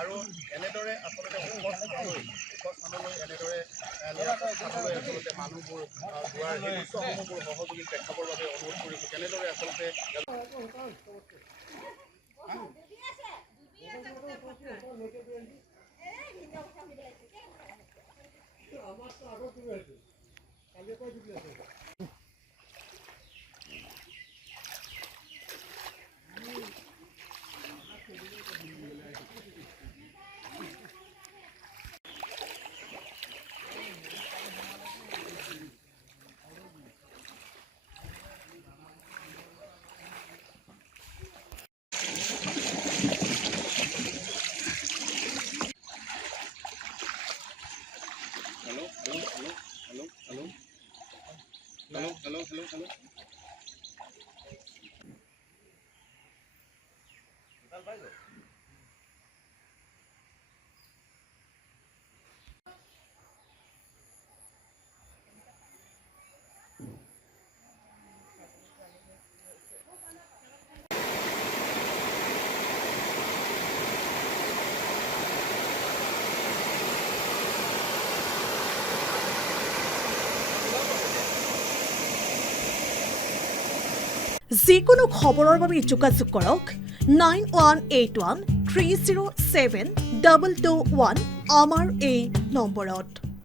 আৰু এনেদৰে আচলতে ওখ স্থানলৈ এনেদৰে নিৰাপদ স্থানলৈ আচলতে মানুহবোৰ যোৱাৰ সেই দৃশ্যসমূহবোৰ সহযোগী প্ৰেক্ষাপটৰ বাবে অনুৰোধ কৰিছোঁ। কেনেদৰে আচলতে হেল্ল' যিকোনো খবৰৰ বাবে যোগাযোগ কৰক 9181 307 221 আমাৰ এই নম্বৰত।